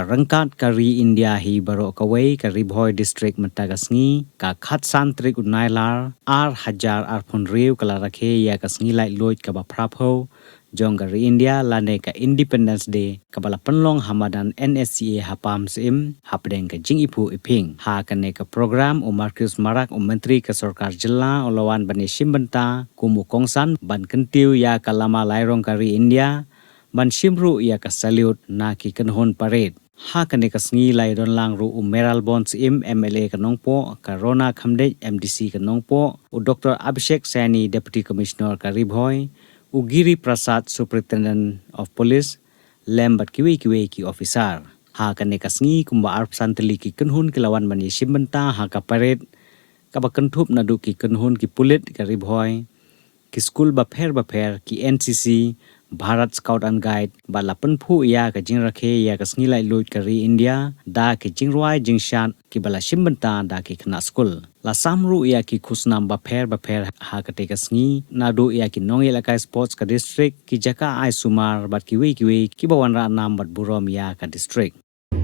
Harangkat kari India hi baro kawai kari boy district matagasngi ka khat santrik unailar ar hajar ar phunriu kalarakhe ya kasngi lai loit ka ba prapho jong kari India lane ka Independence Day kabala penlong hamadan NSCA hapam sim hapdeng ka jing ipu iping ha kane ka program U Marcuise Marak menteri ka sarkar jilla olawan bani shimbenta kumu kongsan ban kentiu ya kalama lairong kari India ban shimru ia ka salute na ki kanhon parade ha kane ka sngi lai don lang ru meral bonds im MLA ka Nongpoh ka Rona Khamdej MDC ka Nongpoh u Dr Abhishek Saini Deputy Commissioner ka Ribhoi u Giri Prasad Superintendent of Police lembat kiwi ki officer ha kane ka sngi kumba arp santli ki kanhon kilawan bani shimbenta ha ka parade ka ba kanthup na du ki kanhon ki pulit ka Ribhoi ki school ba pher ki NCC Bharat Scout and Guide ba lapan phu ya ka jingrakhe ya ka snilai loit kari India da ki jingruai jingshan ki bala shimbanta da ki khna school la samru ya ki khusnam ba pher ha ka te ka sngi nadu ya ki nongel akai sports ka district ki jaka ai sumar bat ki wi ki ba wanra nam bat burom ya ka district the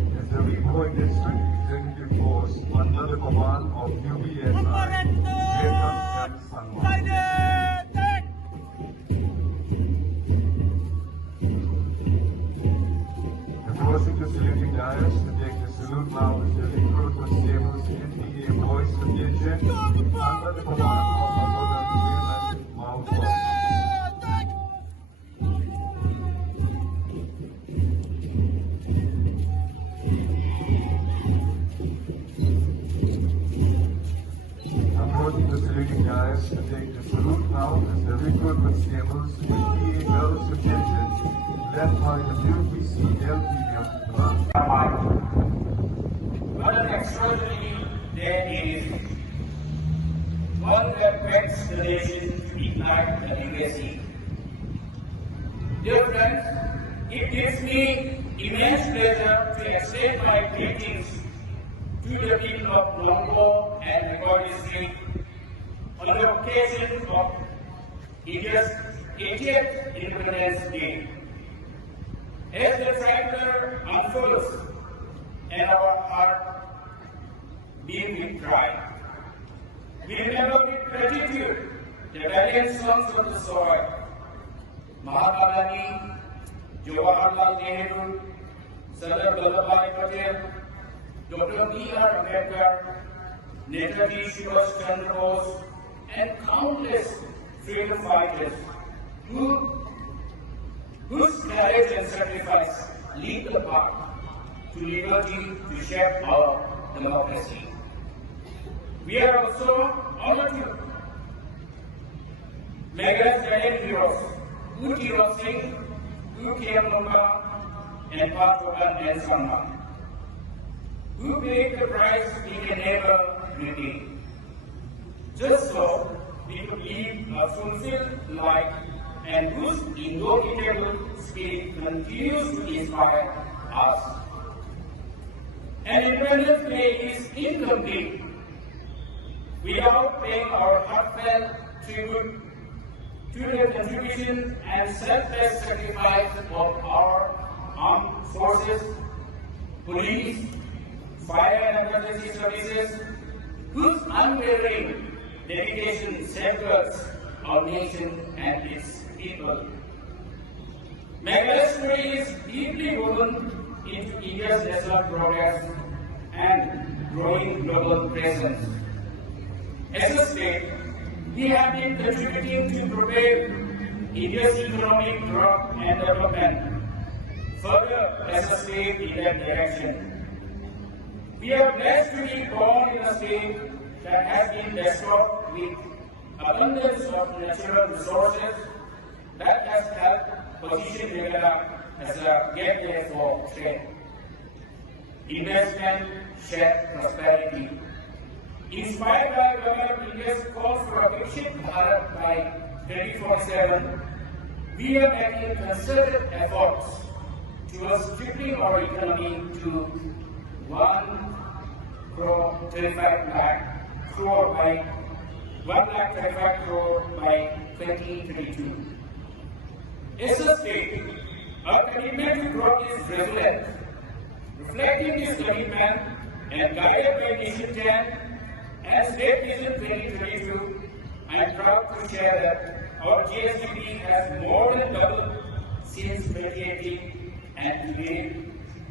Ribhoi district executive force under the command of the saluting dias to take the salute now is the recruitment tables NPA Boys Association under the command of Nongpoh. Approaching the saluting dias to take the salute now is the recruitment tables NPA Girls Association led by the new BCLP. What an extraordinary day it is. One that begs the nation to ignite the legacy. Dear friends, it gives me immense pleasure to extend my greetings to the people of Nongpoh and Marcuise District on the occasion of India's 80th Independence Day. As the chapter unfolds and our heart beat with pride, we remember with gratitude the valiant sons of the soil, Mahatma Gandhi, Jawaharlal Nehru, Sardar Vallabhbhai Patel, Dr. B.R. Ambedkar, Netaji Subhash Chandra Bose, and countless freedom fighters whose courage and sacrifice lead the path to liberty to shape our democracy. We are also honored to Meghal's valiant heroes, U Singh, U and Pathogan and Sanman, who paid the price we can never repay. Just so we could live a fulfilled life and whose indomitable spirit continues to inspire us. An Independence Day is incomplete without paying our heartfelt tribute to the contribution and selfless sacrifice of our armed forces, police, fire and emergency services, whose unwavering dedication safeguards our nation and its people. Meghal's story is deeply woven into India's national progress and growing global presence. As a state, we have been contributing to propel India's economic growth and development further as a state in that direction. We are blessed to be born in a state that has been bestowed with abundance of natural resources that has helped position Meghalaya as a gateway for trade, investment, shared prosperity. Inspired by Governor India's call for a Viksit Bharat by 2047, we are making concerted efforts towards tripling our economy to 1,35 crore by 2032. As a state, our commitment to growth is resilient. Reflecting this commitment and guided by Mission 10 and State Vision 2022, I am proud to share that our GSDP has more than doubled since 2018, and today,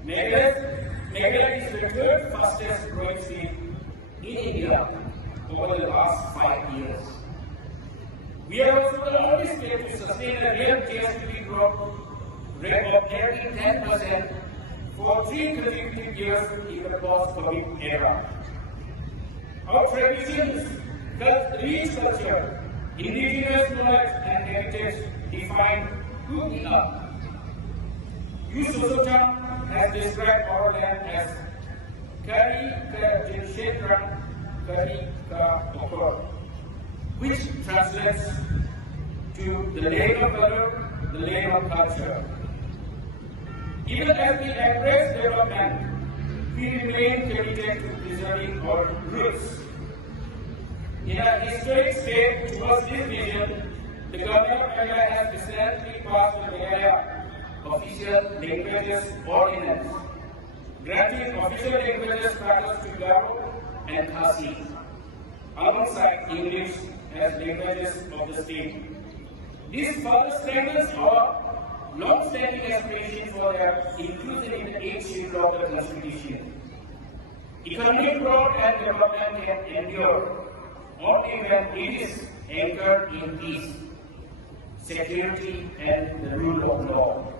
Meghalaya is the third fastest growing state in India over the last 5 years. We are also the only state to sustain a real GSDP growth rate of nearly 10% for 3 consecutive years in the post-COVID era. Our traditions, rich culture, indigenous knowledge and heritage define who we are. Yusuf has described our land as Kari Ka Jinshetran Kari Ka Okor, which translates to the land of color, the land of culture. Even as we embrace development, we remain committed to preserving our roots. In a historic step towards this vision, the Government of Meghalaya has recently passed the Meghalaya Official Languages Ordinance, granting official languages status to Garo and Khasi, alongside English as languages of the state. This further strengthens our long-standing aspiration for their inclusion in the 8th schedule of the Constitution. Economic growth and development can endure only when it is anchored in peace, security, and the rule of law.